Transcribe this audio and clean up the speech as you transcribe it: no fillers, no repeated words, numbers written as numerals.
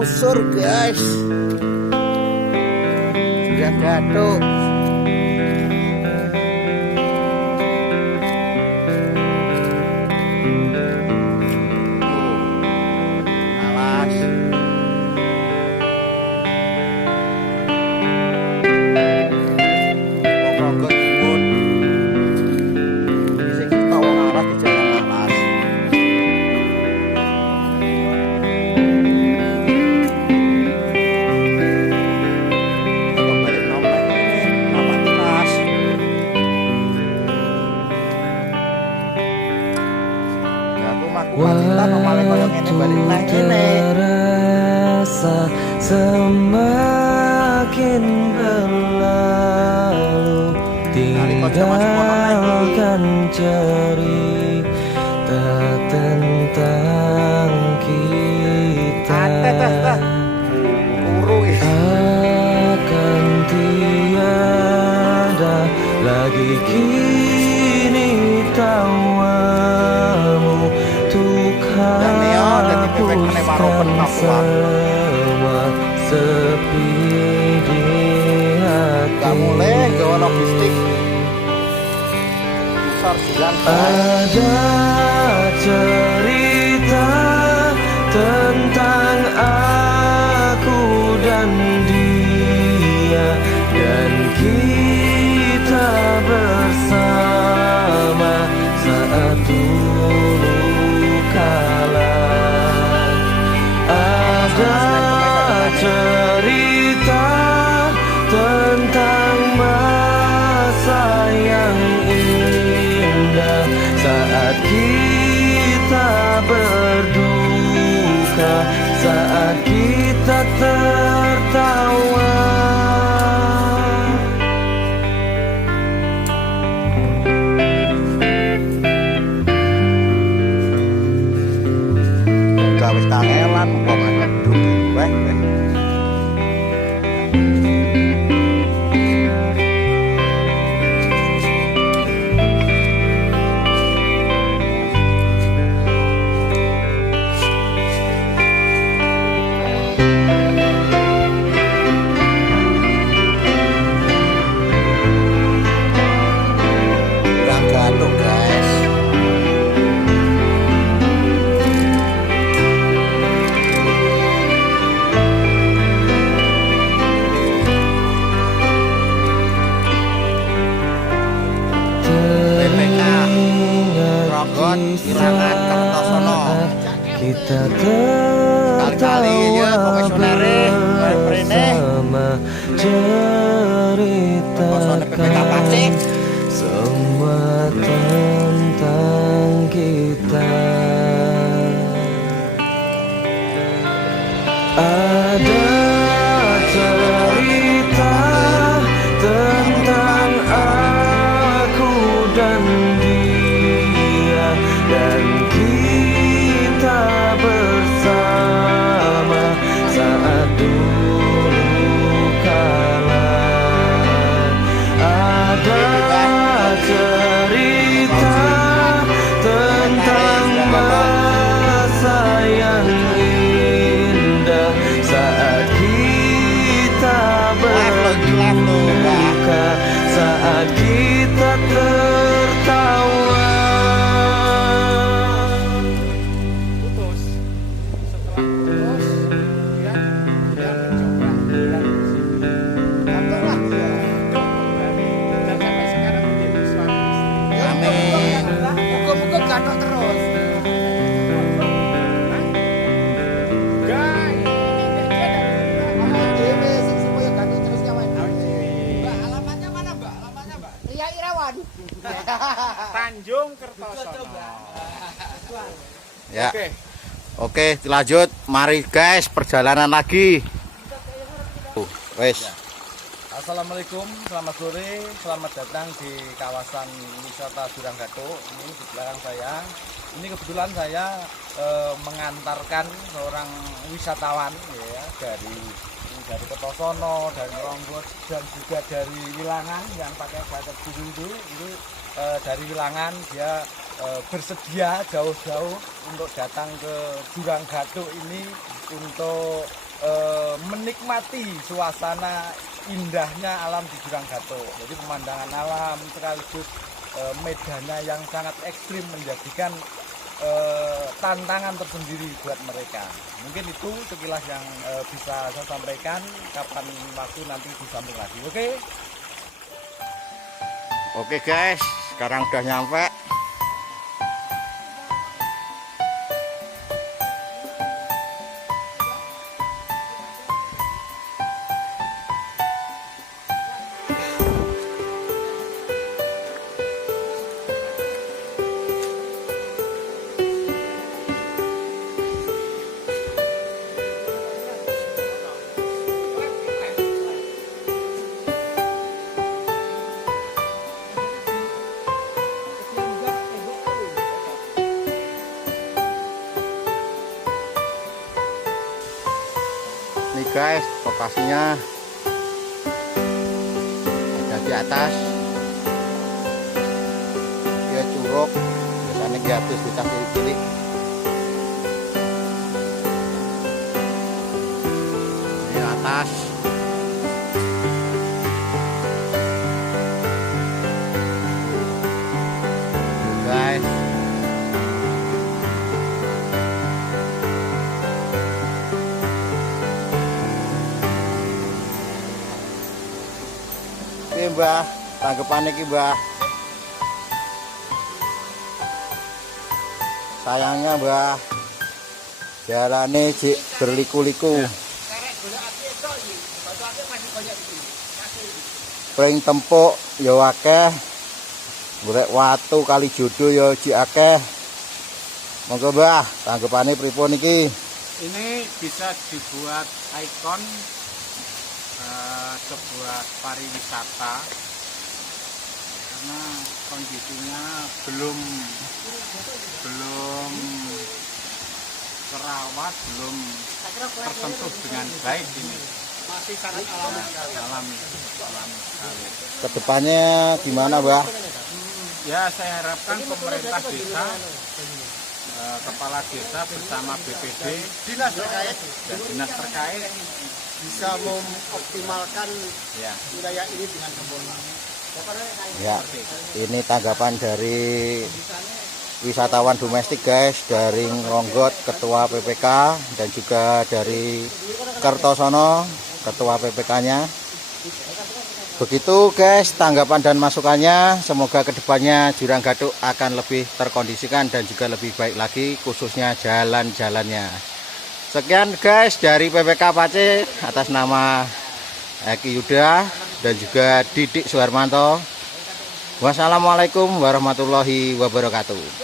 telusur guys. Jurang Gatuk. Waktu terasa semakin berlalu, tinggalkan cerita tentang kita. Akan tiada lagi kini tawamu untuk hapuskan semua sepi di hati. Ada cerita tentang aku dan dia, dan kita bersama saat dulu kala. Ada cerita tentang masa yang indah saat kita berduka, saat kita tertawa. Gawe kangelan kok ngeduk weh. Jurang Gatuk guys. Kita tertawa bersama, ceritakan semua tentang kita. Ada cerita tentang aku dan dia, dan kita bersama saat dulu kala. Ada cerita tentang masa yang indah saat kita berduka, saat kita tertawa. Muka-muka gatok terus. Alamatnya mana Mbak? Alamatnya Mbak? Ria Irawan. Tanjung Kertosono. Ya. Oke, lanjut. Mari guys, perjalanan lagi. Wes. Assalamualaikum, selamat sore, selamat datang di kawasan wisata Jurang Gatuk. Ini di belakang saya. Ini kebetulan saya mengantarkan seorang wisatawan ya dari Kertosono, dari Rongbot, dan juga dari Wilangan yang pakai batik biru itu. Dari Wilangan dia bersedia jauh-jauh untuk datang ke Jurang Gatuk ini untuk menikmati suasana indahnya alam di Jurang Gatuk. Jadi pemandangan alam sekaligus medannya yang sangat ekstrim menjadikan tantangan tersendiri buat mereka. Mungkin itu sekilas yang bisa saya sampaikan. Kapan waktu nanti disambung lagi. Oke guys, sekarang udah nyampe. Nih guys, lokasinya ada di atas. Dia curug, biasanya dia habis kita cilik-cilik. Ini atas. Guys. Mbah, tanggapan iki Mbah. Sayangnya Mbah, jalane jik berliku-liku. Pring tempuk ya akeh. Golek watu kali jodoh ya jik akeh. Monggo Mbah, tanggapane pripun iki? Ini bisa dibuat ikon sebuah pariwisata karena kondisinya belum terawat, belum tersentuh dengan baik. Ini masih sangat alami sekali. Kedepannya gimana Mbah? Ya, saya harapkan pemerintah desa, kepala desa bersama BPD, dinas terkait dan dinas terkait Bisa mengoptimalkan ya wilayah ini dengan sempurna. Ya, ini tanggapan dari wisatawan domestik guys, dari Nglonggot Ketua PPK dan juga dari Kertosono Ketua PPK-nya. Begitu guys tanggapan dan masukannya. Semoga kedepannya Jurang Gatuk akan lebih terkondisikan dan juga lebih baik lagi, khususnya jalan-jalannya. Sekian guys dari PPK Pace atas nama Eki Yuda dan juga Didik Suharmanto. Wassalamualaikum warahmatullahi wabarakatuh.